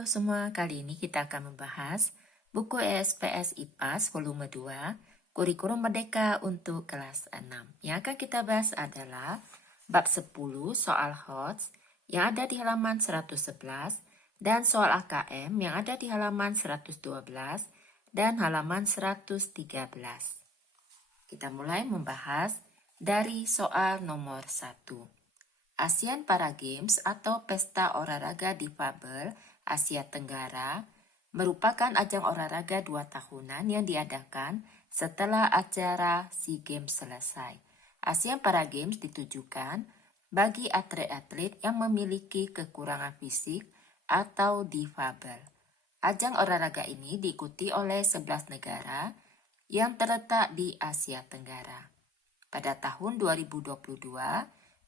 Halo semua, kali ini kita akan membahas buku ESPS IPAS volume 2, Kurikulum Merdeka untuk kelas 6. Yang akan kita bahas adalah bab 10 soal HOTS yang ada di halaman 111 dan soal AKM yang ada di halaman 112 dan halaman 113. Kita mulai membahas dari soal nomor 1. ASEAN Para Games atau Pesta Olahraga Difabel Asia Tenggara merupakan ajang olahraga 2 tahunan yang diadakan setelah acara SEA Games selesai. ASEAN Para Games ditujukan bagi atlet-atlet yang memiliki kekurangan fisik atau difabel. Ajang olahraga ini diikuti oleh 11 negara yang terletak di Asia Tenggara. Pada tahun 2022,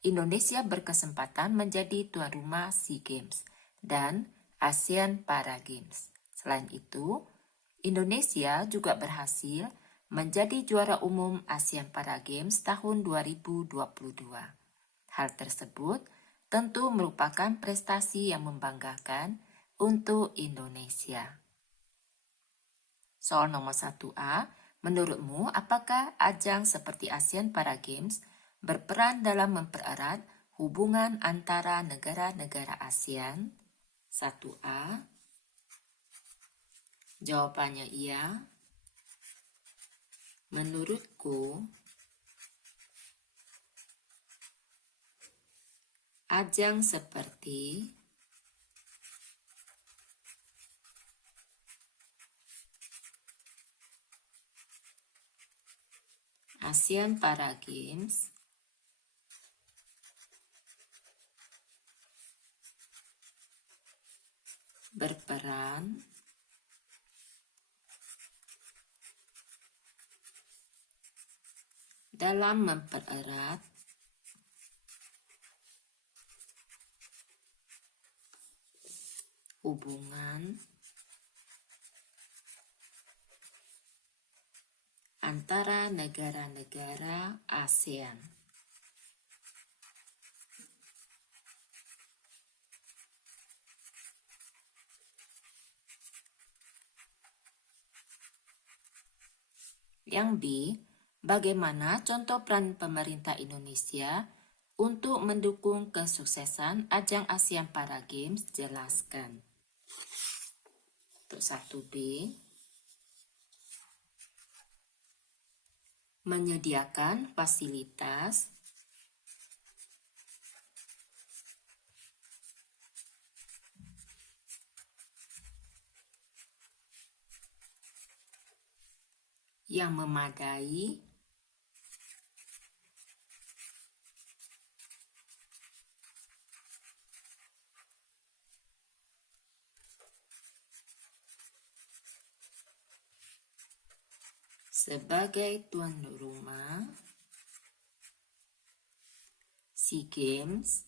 Indonesia berkesempatan menjadi tuan rumah SEA Games dan ASEAN Para Games. Selain itu, Indonesia juga berhasil menjadi juara umum ASEAN Para Games tahun 2022. Hal tersebut tentu merupakan prestasi yang membanggakan untuk Indonesia. Soal nomor 1A, menurutmu apakah ajang seperti ASEAN Para Games berperan dalam mempererat hubungan antara negara-negara ASEAN? 1A. Jawabannya iya. Menurutku, ajang seperti ASEAN Para Games berperan dalam mempererat hubungan antara negara-negara ASEAN. Yang B, bagaimana contoh peran pemerintah Indonesia untuk mendukung kesuksesan ajang ASEAN Para Games? Jelaskan. Untuk 1B, menyediakan fasilitas yang memadai sebagai tuan rumah SEA Games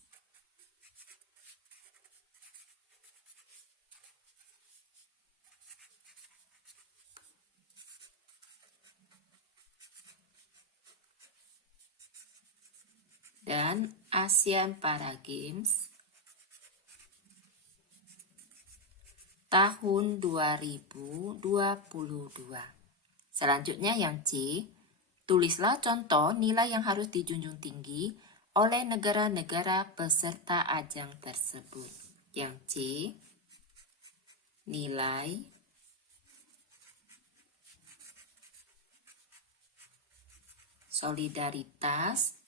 dan ASEAN Para Games tahun 2022. Selanjutnya yang C, tulislah contoh nilai yang harus dijunjung tinggi oleh negara-negara peserta ajang tersebut. Yang C, nilai solidaritas,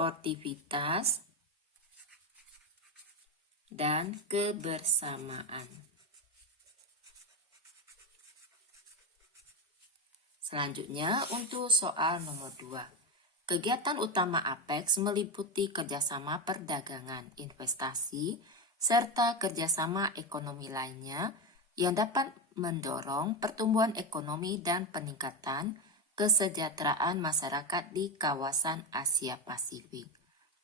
sportivitas, dan kebersamaan. Selanjutnya untuk soal nomor 2. Kegiatan utama APEX meliputi kerjasama perdagangan, investasi, serta kerjasama ekonomi lainnya yang dapat mendorong pertumbuhan ekonomi dan peningkatan kesejahteraan masyarakat di kawasan Asia Pasifik.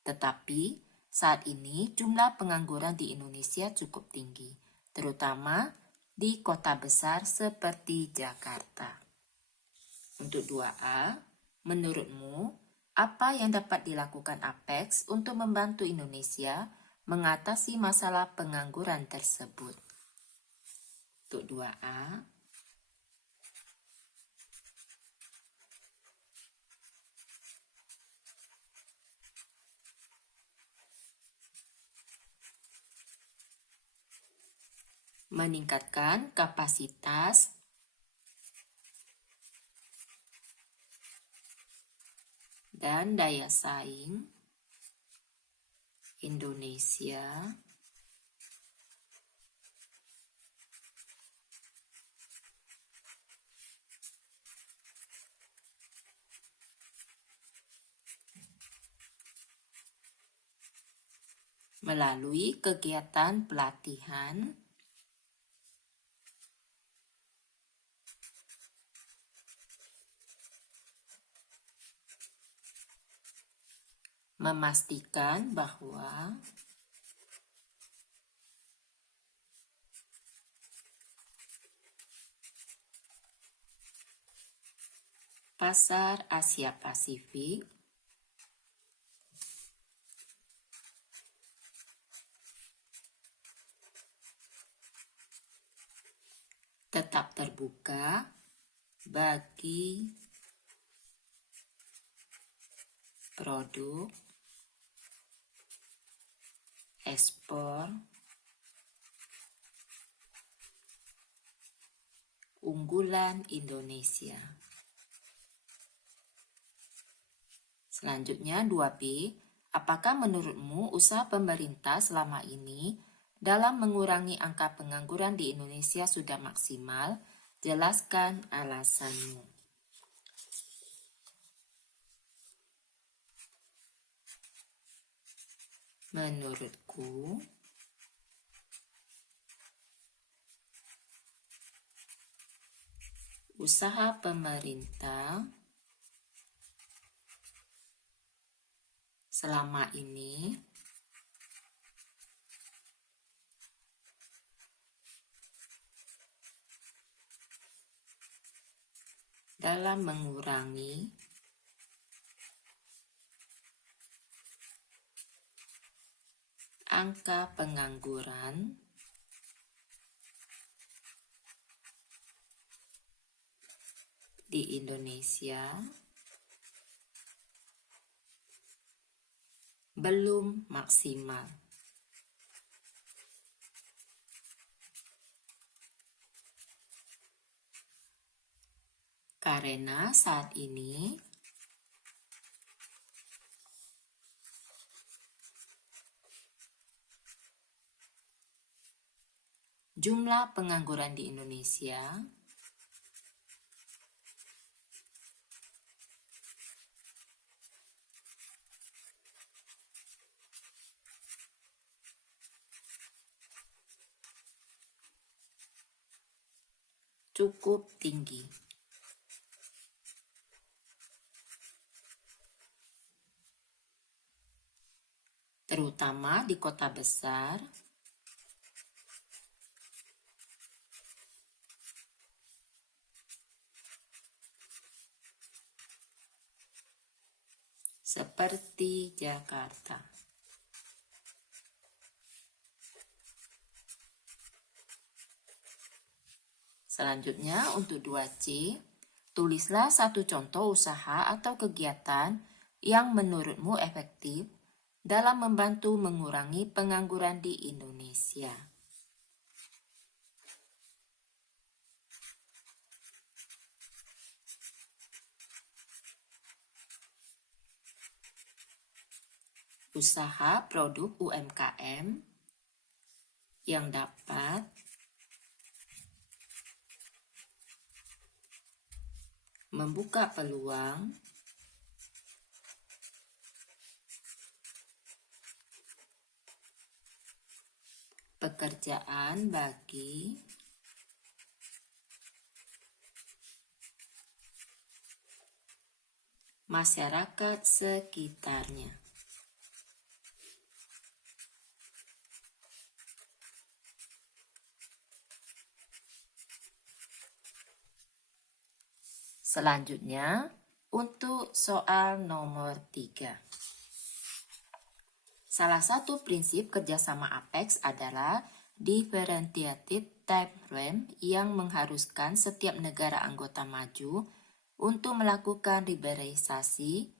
Tetapi saat ini jumlah pengangguran di Indonesia cukup tinggi, terutama di kota besar seperti Jakarta. Untuk 2A, menurutmu Apa yang dapat dilakukan Apex untuk membantu Indonesia mengatasi masalah pengangguran tersebut? Untuk 2A, meningkatkan kapasitas dan daya saing Indonesia melalui kegiatan pelatihan memastikan bahwa pasar Asia Pasifik tetap terbuka bagi produk ekspor unggulan Indonesia. Selanjutnya 2B, apakah menurutmu usaha pemerintah selama ini dalam mengurangi angka pengangguran di Indonesia sudah maksimal? Jelaskan alasanmu. Menurutku, usaha pemerintah selama ini dalam mengurangi angka pengangguran di Indonesia belum maksimal. Karena saat ini jumlah pengangguran di Indonesia cukup tinggi. Terutama di kota besar seperti Jakarta. Selanjutnya untuk 2C, tulislah satu contoh usaha atau kegiatan yang menurutmu efektif dalam membantu mengurangi pengangguran di Indonesia. Usaha produk UMKM yang dapat membuka peluang pekerjaan bagi masyarakat sekitarnya. Selanjutnya, Untuk soal nomor 3. Salah satu prinsip kerjasama APEX adalah differentiated time frame yang mengharuskan setiap negara anggota maju untuk melakukan liberalisasi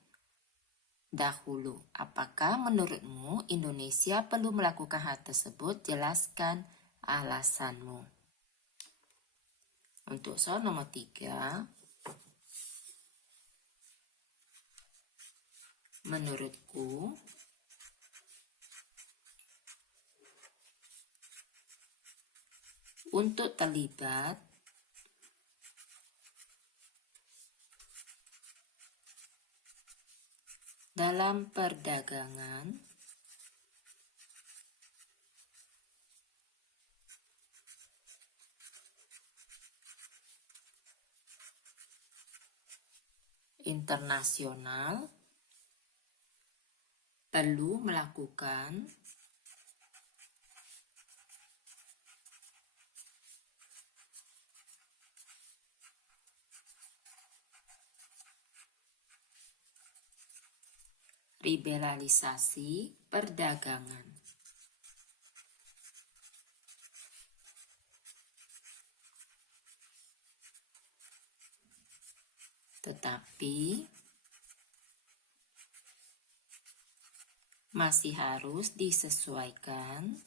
dahulu. Apakah menurutmu Indonesia perlu melakukan hal tersebut? Jelaskan alasanmu. Untuk soal nomor 3, menurutku untuk terlibat dalam perdagangan internasional perlu melakukan liberalisasi perdagangan. Tetapi masih harus disesuaikan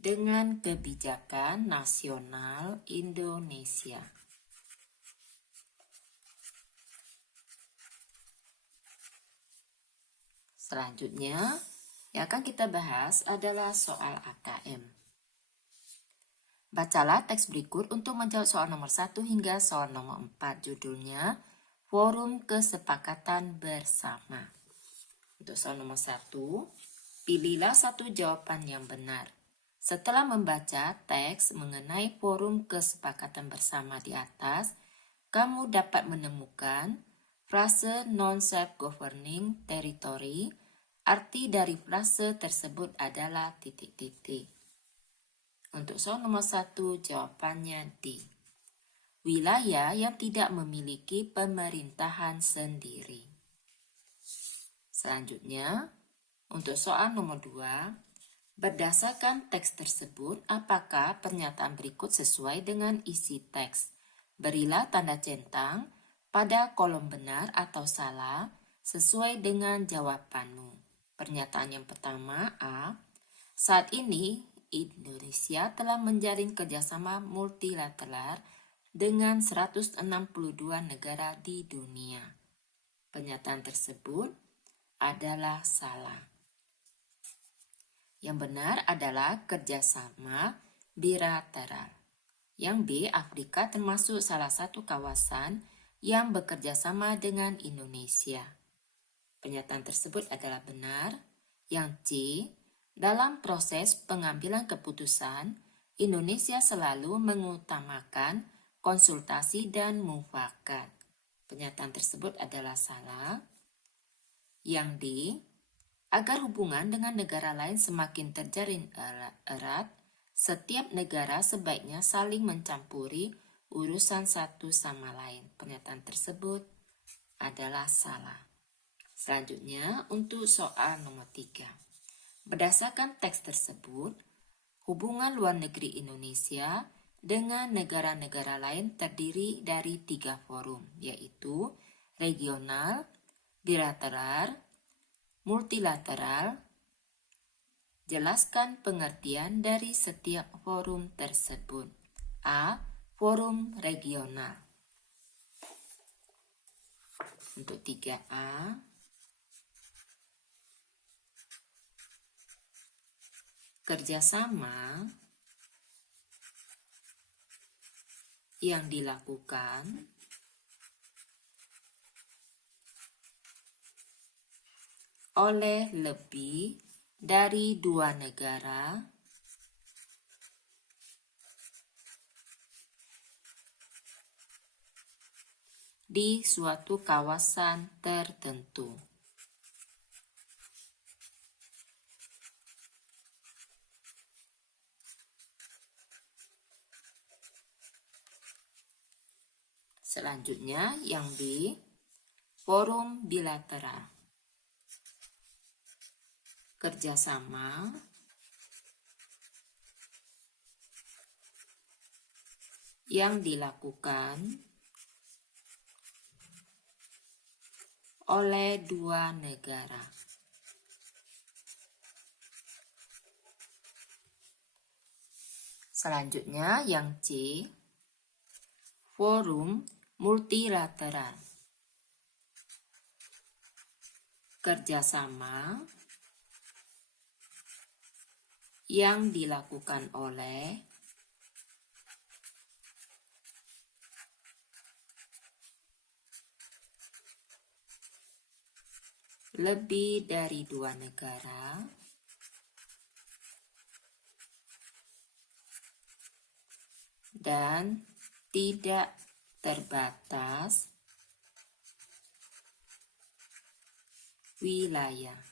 dengan kebijakan nasional Indonesia. Selanjutnya, yang akan kita bahas adalah soal AKM. Bacalah teks berikut untuk menjawab soal nomor 1 hingga soal nomor 4. Judulnya, Forum Kesepakatan Bersama. Untuk soal nomor 1, pilihlah satu jawaban yang benar. Setelah membaca teks mengenai Forum Kesepakatan Bersama di atas, kamu dapat menemukan frase non-self-governing territory. Arti dari frase tersebut adalah titik-titik. Untuk soal nomor 1, jawabannya D. Wilayah yang tidak memiliki pemerintahan sendiri. Selanjutnya, untuk soal nomor 2, berdasarkan teks tersebut, apakah pernyataan berikut sesuai dengan isi teks? Berilah tanda centang pada kolom benar atau salah sesuai dengan jawabanmu. Pernyataan yang pertama, A. Saat ini, Indonesia telah menjalin kerjasama multilateral dengan 162 negara di dunia. Pernyataan tersebut adalah salah. Yang benar adalah kerjasama bilateral. Yang B, Afrika termasuk salah satu kawasan yang bekerja sama dengan Indonesia. Pernyataan tersebut adalah benar. Yang C, dalam proses pengambilan keputusan, Indonesia selalu mengutamakan konsultasi dan mufakat. Pernyataan tersebut adalah salah. Yang D, agar hubungan dengan negara lain semakin terjalin erat, setiap negara sebaiknya saling mencampuri urusan satu sama lain. Pernyataan tersebut adalah salah. Selanjutnya, untuk soal nomor 3. Berdasarkan teks tersebut, hubungan luar negeri Indonesia dengan negara-negara lain terdiri dari 3 forum, yaitu regional, bilateral, multilateral. Jelaskan pengertian dari setiap forum tersebut. A. Forum regional. Untuk 3A, kerjasama yang dilakukan oleh lebih dari 2 negara di suatu kawasan tertentu. Selanjutnya yang B, forum bilateral. Kerjasama yang dilakukan oleh dua negara. Selanjutnya yang C, forum multilateral. Kerjasama yang dilakukan oleh lebih dari dua negara dan tidak terbatas wilayah.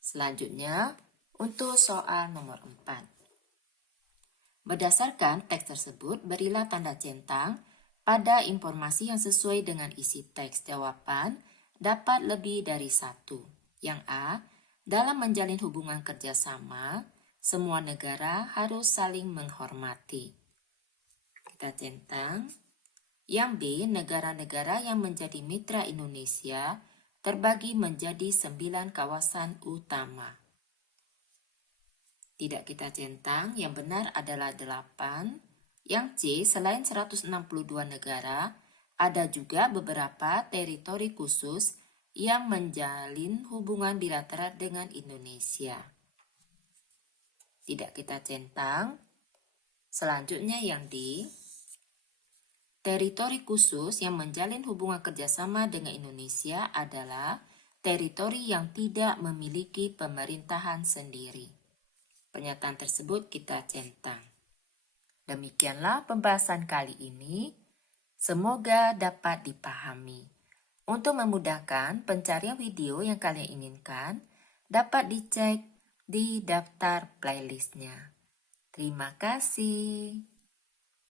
Selanjutnya, untuk soal nomor 4. Berdasarkan teks tersebut, berilah tanda centang pada informasi yang sesuai dengan isi teks. Jawaban dapat lebih dari satu. Yang A, dalam menjalin hubungan kerjasama, semua negara harus saling menghormati. Kita centang. Yang B, negara-negara yang menjadi mitra Indonesia terbagi menjadi 9 kawasan utama. Tidak kita centang, yang benar adalah 8. Yang C, selain 162 negara, ada juga beberapa teritori khusus yang menjalin hubungan bilateral dengan Indonesia. Tidak kita centang. Selanjutnya yang D, teritori khusus yang menjalin hubungan kerjasama dengan Indonesia adalah teritori yang tidak memiliki pemerintahan sendiri. Pernyataan tersebut kita centang. Demikianlah pembahasan kali ini. Semoga dapat dipahami. Untuk memudahkan pencarian video yang kalian inginkan, dapat dicek di daftar playlistnya. Terima kasih.